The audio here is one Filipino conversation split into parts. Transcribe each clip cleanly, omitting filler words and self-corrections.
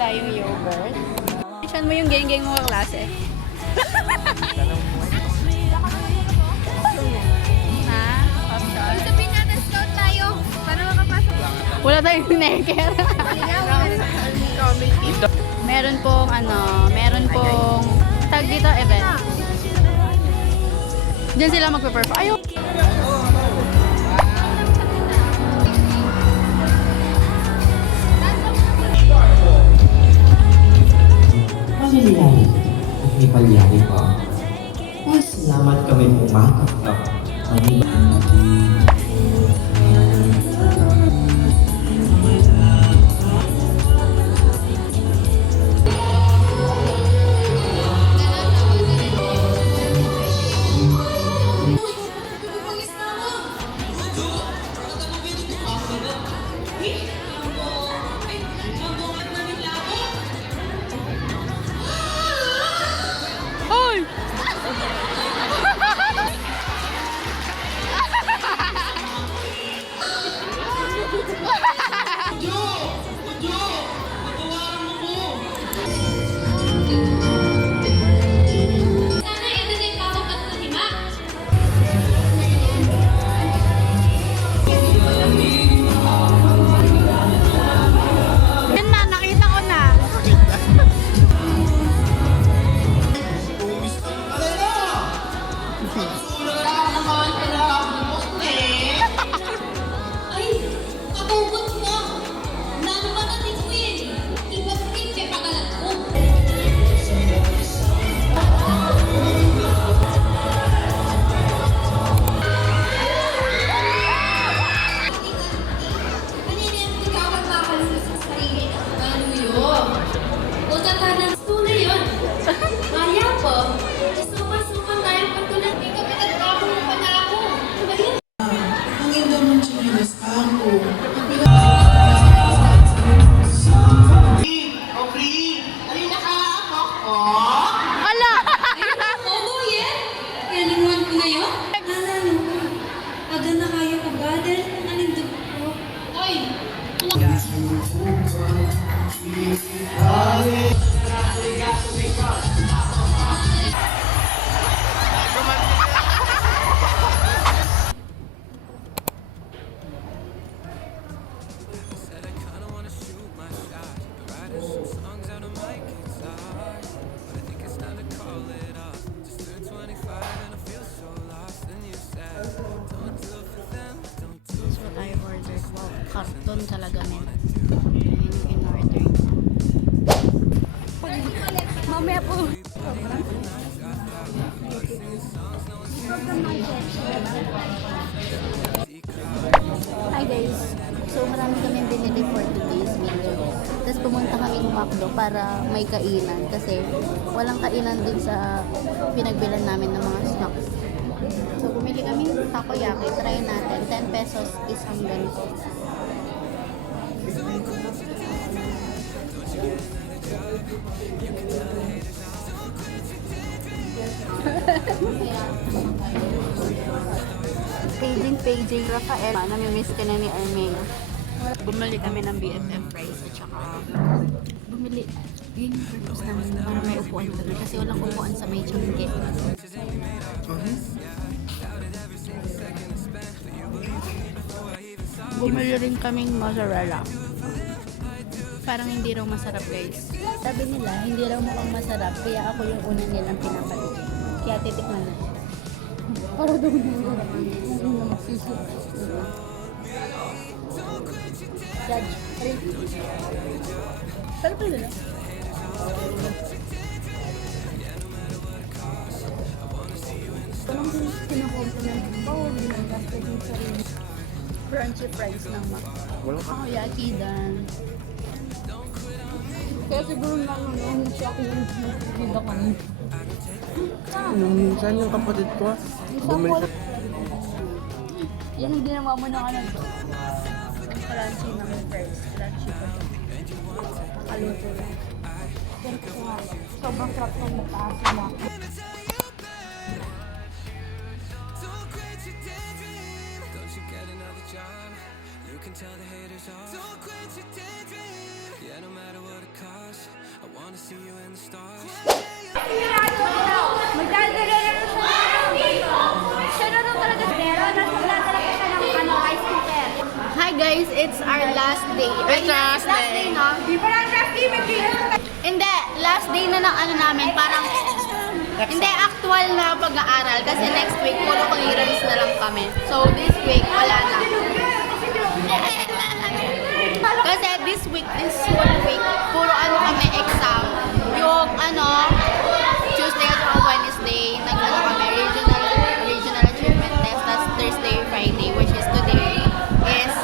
tayong yogurt. Mention mo yung geng-geng mo klase. Ha? Sabihin natin scout tayo. Para makapasok. Wala tayong necker. Meron pong tag dito event. Diyan sila magpe-perform. Ayaw! Mangyayari at ipalyari pa. Salamat kami pumatanggap. Hoy! Sana ito din pasok at kulima. Yan na, nakita ko na. Ay, katubot mo. Nano ba natin ko yun? Iba't kaya pagalat ko. Kanina yung ikaw magpapalunas sa sarili ng paluyo. Punta ka ng tunay yun. Kaya po, supa-supa tayo pagkulat. May kapitan ka ako ng panako. Ayun. Ang ganda mong chinilas ako. Ala! Oo, yan. Galingan ko na yun. Nalalo ko. Aga na kayo ka ba? Dahil nalindog ko. Oy! So tayo ordered. Wow, karton talaga nila. Ayun yung in-order. Mamaya po. Hi guys. So marami kami binili for today's video. Tapos pumunta kami ng McDo para may kainan. Kasi walang kainan dun sa pinagbilan namin ng mga snacks. So bumili kami ng takoyaki. Try natin. 10 pesos isang ganito. Paging Rafael. Namimiss ka na ni Armeo. Bumili kami ng BFF rice at saka bumili. Yun yung purpose namin para may upuan kami kasi walang upuan sa may changke. Bumili rin kaming mozzarella. Parang hindi raw masarap guys. Sabi nila, hindi raw mukhang masarap kaya ako yung una nilang pinapalit. Kaya titikman na. Para daw Judge. Pero pala na. Parang pinakomponent ko. Ginagasta din sa rin. Crunchy fries ng Mac. Oh, yakidan. Kaya siguro nanonood siya ako yung nakikita kami. Nung minsan yung kapatid ko, bumili siya. Yan yung ginawa mo na ano to. Ang crunchy ng fries. Crunchy pa to. Nakaluto lang. Sobrang sarap ng mataas na. Tell the haters off. Don't quit your daydream. Yeah, no matter what it costs. Magdadala na siya. Siya na daw talaga. Pero nagdadala siya ng ice cooker. Hi guys, it's our last day. It's last day, no? Di ba lang last day Hindi, last day na ng ano namin, parang hindi actual na pag-aaral kasi next week puro clearance na lang kami. So this week wala na. Kasi this whole week, puro ano kami exam. Yung ano, Tuesday at Wednesday, nag-ano kami, regional achievement test, that's Thursday, Friday, which is today, is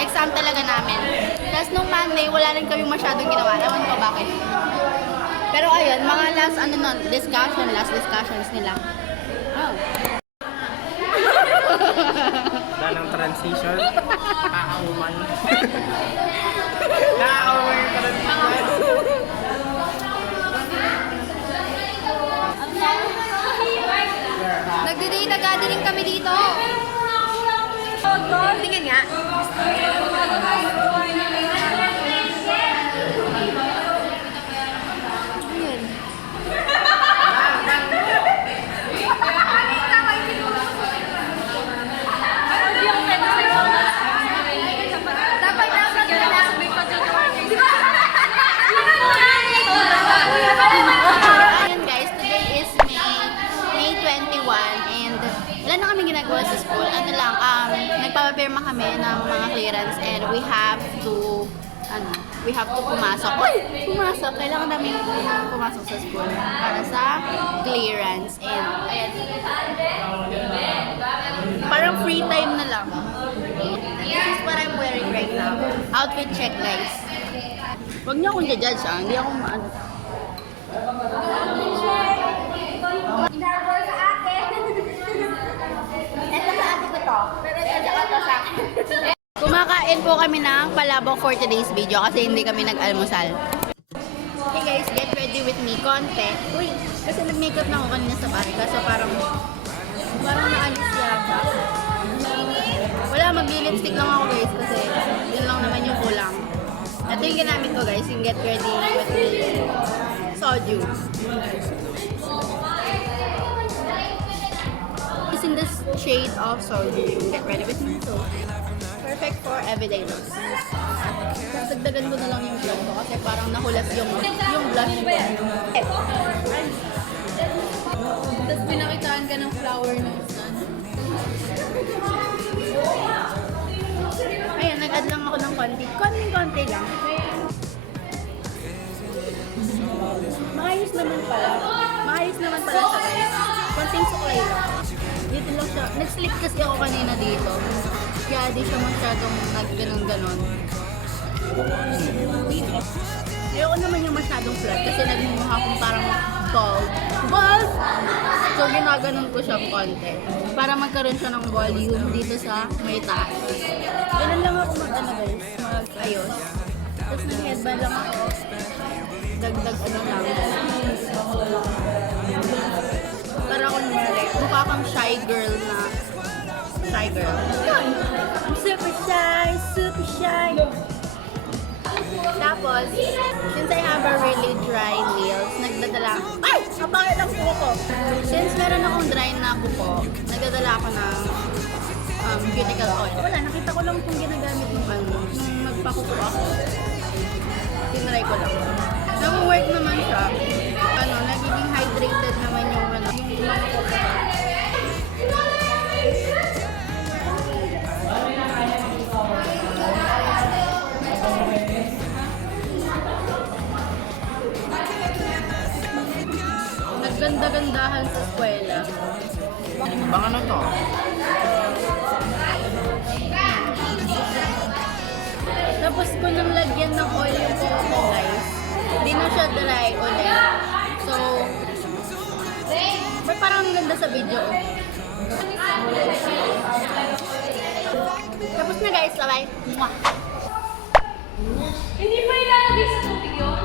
exam talaga namin. Tapos nung Monday, wala rin kami masyadong ginawa. Ewan ko bakit. Pero ayun, mga last discussions nila. Oh. Wala ng transition. Nakauman. Nakauman yung transition. Nagde-data gathering kami dito. Tingin nga. Ayun. Ayun guys, today is May 21 and wala na kami ginagawa sa school. Ano lang, nagpapapirma kami ng mga clearance and we have to pumasok. Uy! Pumasok. Kailangan namin pumasok sa school para sa clearance. And, ayan. Parang free time na lang. This is what I'm wearing right now. Outfit check, guys. Huwag niyo akong judge, ah. Hindi ako maano. Inarbor sa akin. Ito sa atin ko to. Pero ito to sa akin. Kumakain po kami ng palabok for today's video kasi hindi kami nag-almusal. Hey guys, get ready with me konti. Uy, kasi nag-makeup na ako kanina sa Paris. So parang naalis yata. Wala, mag-lipstick lang ako guys kasi yun lang naman yung kulang. Ito yung ginamit ko guys, yung get ready with me soju. It's in the shade of soju. Get ready with me. So, perfect for everyday looks. Dagdagan ko na lang yung blush ko kasi parang nahulas yung blush ko. Tapos pinakitaan ka ng flower nose na. Ayan, nag-add lang ako ng konti. Konti lang. Maayos naman pala. Maayos naman pala siya guys. Konting suklay lang. Dito lang siya. Nag-slip kasi ako kanina dito. Kaya di siya masyadong nag-ganon-ganon. Ayoko naman yung masyadong flat kasi nagmumukha akong parang bald. Bald! So ginaganon ko siya konti. Para magkaroon siya ng volume dito sa may taas. Ganun lang ako mag-ano guys. Mag-ayos. Tapos nag-headband lang ako. Dagdag ano lang. Para ako mukha kang shy girl na shy girl. I'm super shy, super shy. Tapos, since I have a really dry nails, nagdadala ako. Ay! Kapangit ang buko ko. Since meron akong dry na buko, nagdadala ako ng cuticle oil. Wala, nakita ko lang kung ginagamit yung nung magpakuko ako. Tinry ko lang. Nag-work naman siya. Nagiging hydrated naman yung mga kuko. Nagganda-gandahan sa eskwela. Bang ano to? Tapos ko nang lagyan ng oil yung kuko ko guys. Hindi na siya dry ulit. So, may parang ang ganda sa video. Tapos na guys, bye-bye. Mwah! Hindi pa ilalagay sa tubig yun?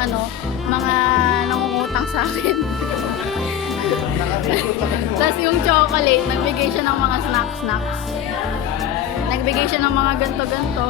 ano, mga nangungutang sa akin. Tapos yung chocolate, nagbigay siya ng mga snacks. Nagbigay siya ng mga ganto-ganto.